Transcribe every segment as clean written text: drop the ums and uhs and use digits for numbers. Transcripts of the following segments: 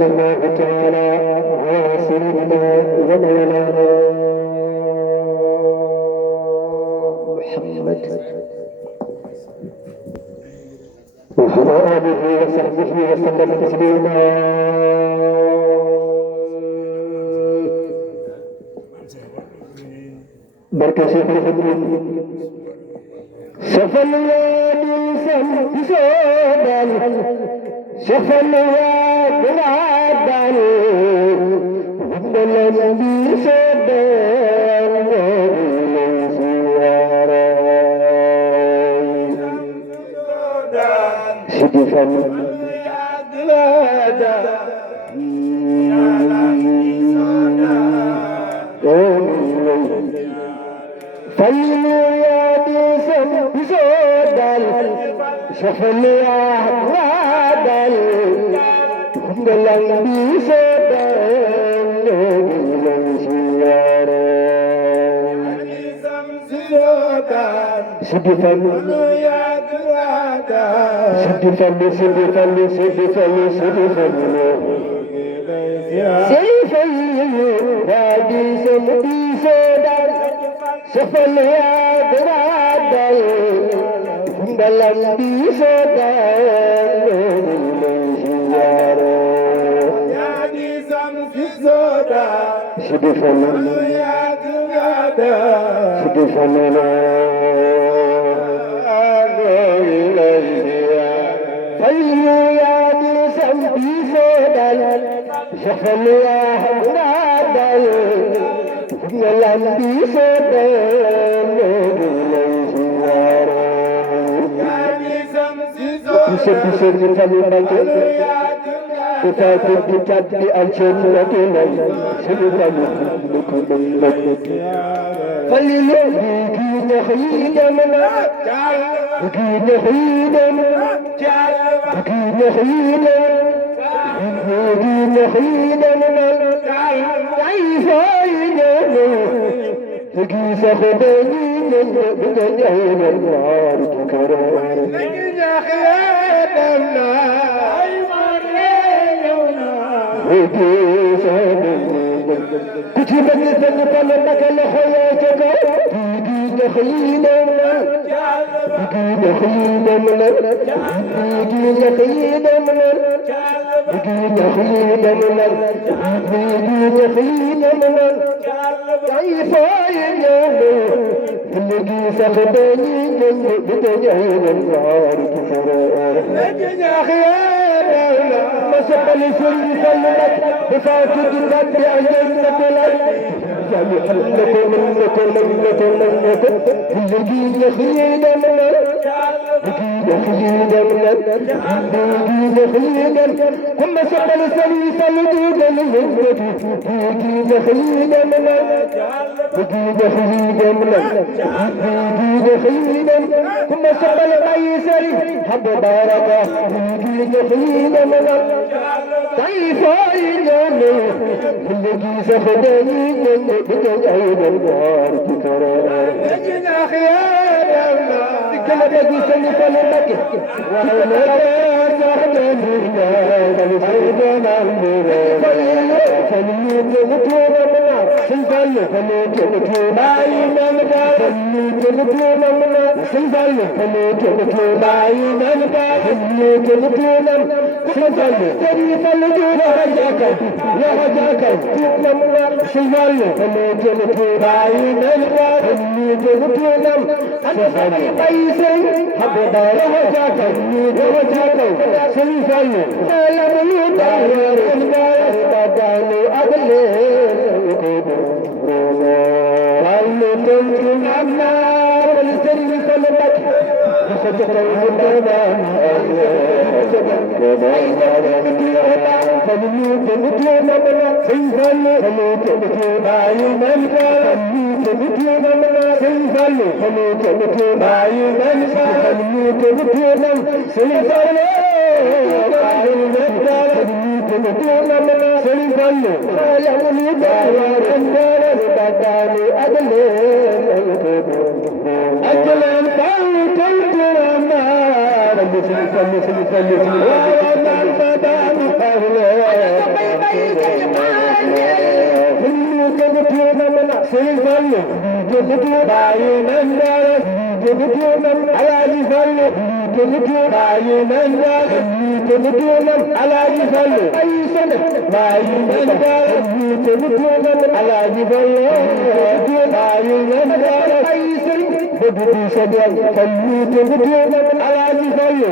صلى الله تعالى على سيدنا ونبينا محمد وعلى آله وصحبه وسلم تسليما بركة شيخ الحدود شفى الوادي سودان شفى الوادي رادان والذي سودان سيدي فن شفني عادل كلن بيسدل سيدي فن يا درادا سيدي فن سيدي فن سيدي فن سيدي فن سيدي فن وادي سيدي سدل شفني عادل dalam disadar ya di samsi soda sidifana ya gada sidifana ayya ya di samsi soda shafana ya hadal dalam disadar Sedi sedi kami baca, kita berbicara di aljannah tunai, sedi kami berbicara. Kalilah begini khida mana, begini khida mana, begini khida, begini khida mana, kaifanya begini sahabatnya dengan yang luar biasa. كتبت الفن لك لحياتك بيدي خينا بيدي خينا بيدي خينا بيدي خينا بيدي خينا كيف ينام الذي سخدني بدنيا النار كفران يا خيانا ما سبل سلمك بفاتك الرب أجلنا بلد لكم الذي يخينا من ثم سبل سليسل دود للهدى خينا من ثم سبل قيسر حب بارك خينا من كيف ينام الذي سخدني بدنيا النار كفران يا خيانا كما بدي سنة لك وأنا سخدني فلسيدنا المراد فليتلقون منا سنفل فليتلقون عينا منا فليتلقون منا سنفل فليتلقون عينا منا فليتلقون سنفل فليتلقون رجاك يا رجاك منا سنفل فليتلقون عينا منا فليتلقون سنفل قيسي حبض رجاك رجاك سنفل لم يدعر بدل أغلى قال كنتم عنا والسر سلمك Fallu jëlitu bàyyi nan dara jëlitu nan Alaaji Fallu jëlitu bàyyi nan dara jëlitu nan Alaaji Fallu ay sene bàyyi nan dara jëlitu nan Alaaji Fallu bàyyi nan dara ay sene bëgg di sa doom Fallu jëlitu nan Alaaji Fallu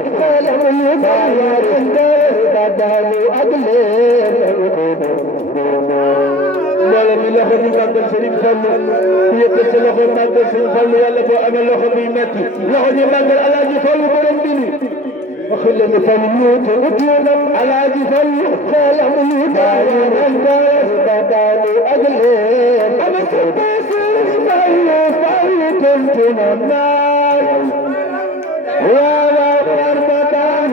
bàyyi nan dara dalu ak leen wala mi loxo ñu màggal Serigne Fallu yëkkat sa loxo màggal Serigne Fallu yàlla boo amee loxo buy metti loxo ñu màggal Alaaji Fallu borom bini waxul ni Fallu te utunam Alaaji Fallu xelam lu bàyyi nan dalu ak leen ama sa Serigne Fallu Fallu tuntunam naay waaw farmatan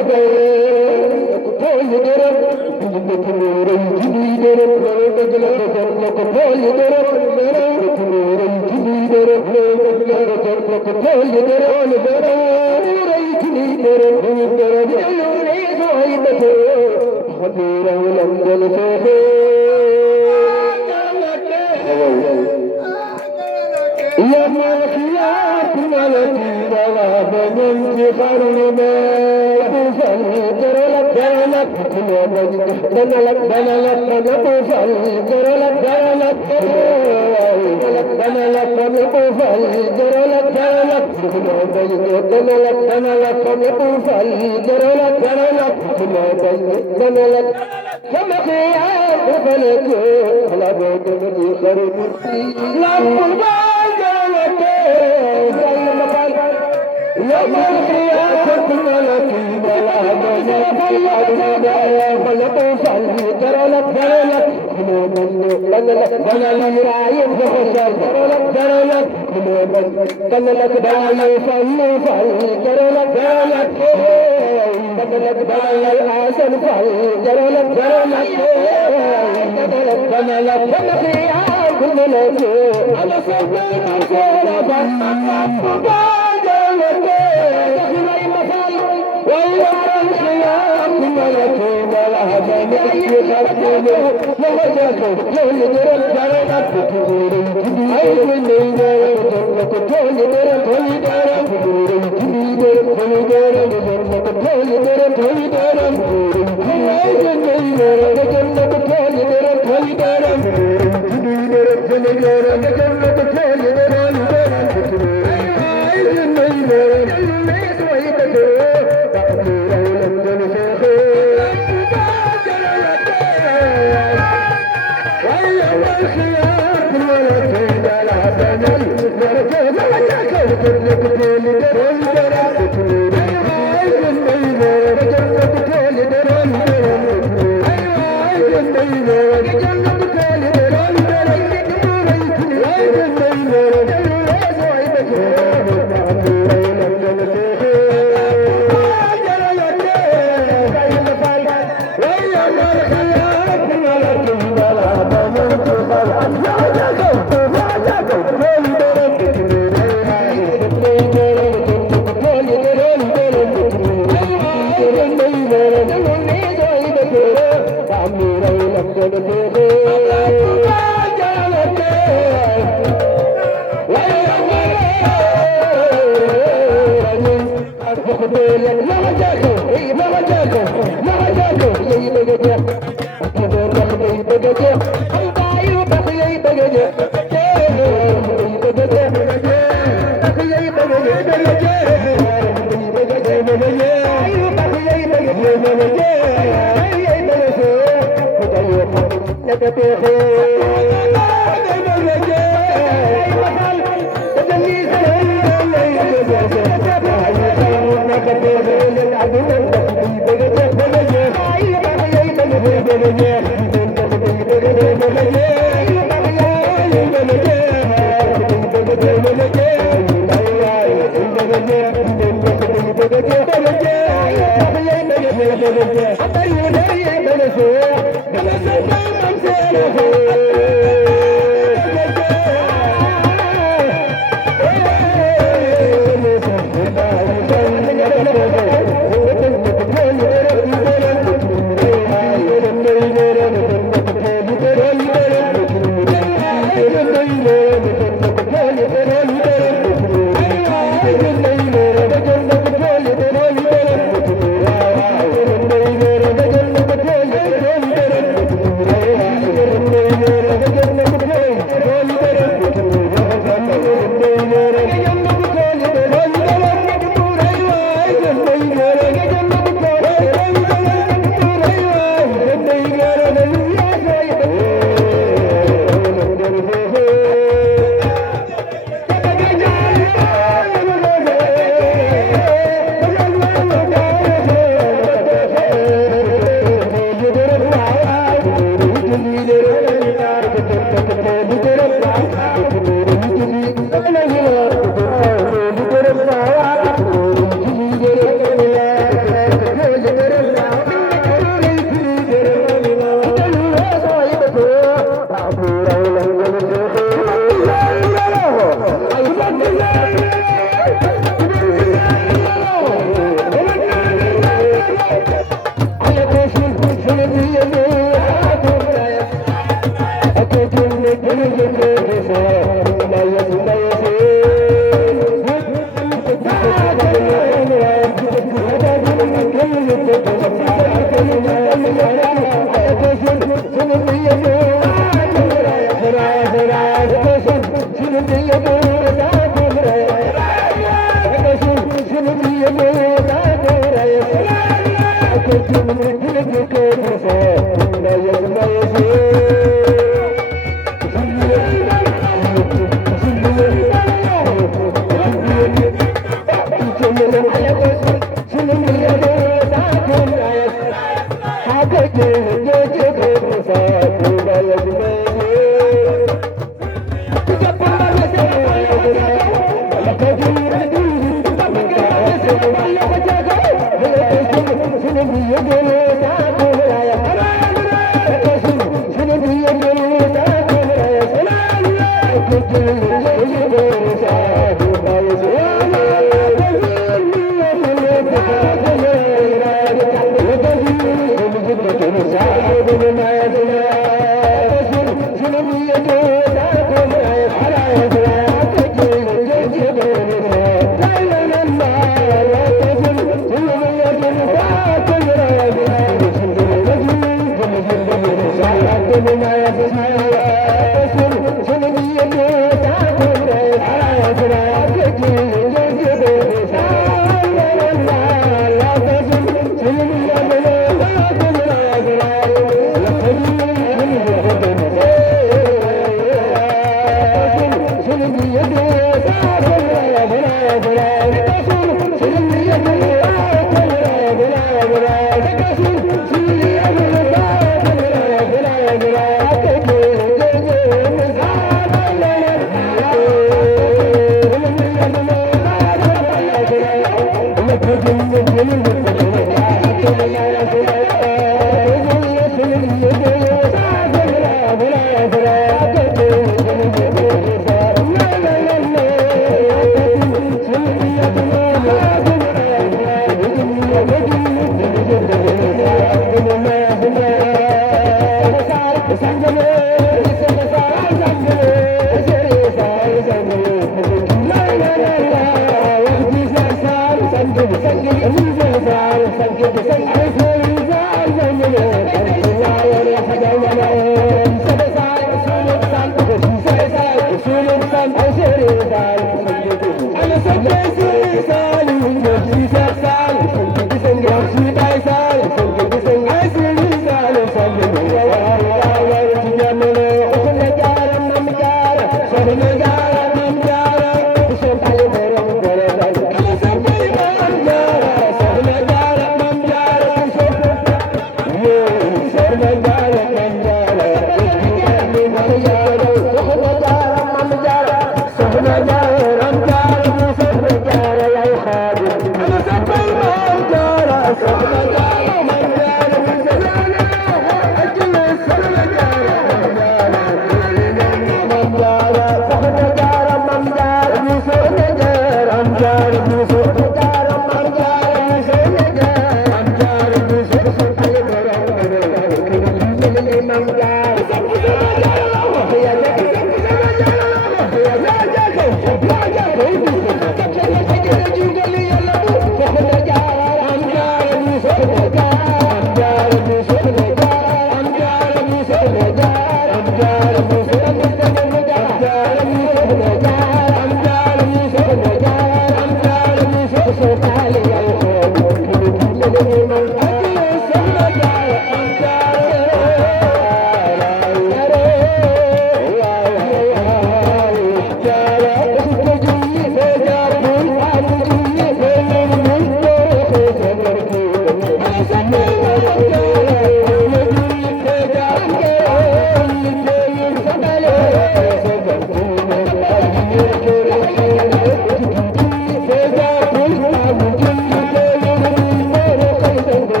Thank you.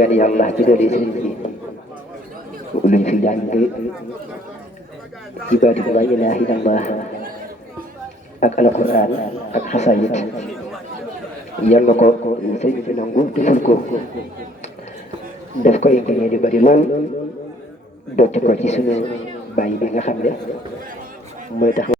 negaan yàlla ci doole sëriñ bi luñ fi jàng ci baatu laa ilaaha illallah ak alquran ak xasaayit yal na ko sëriñ bi nangu defal ko def ko ay ngëneel yu bari lool dotti ko ci sunu bàyyi bi nga xam ne mooy tax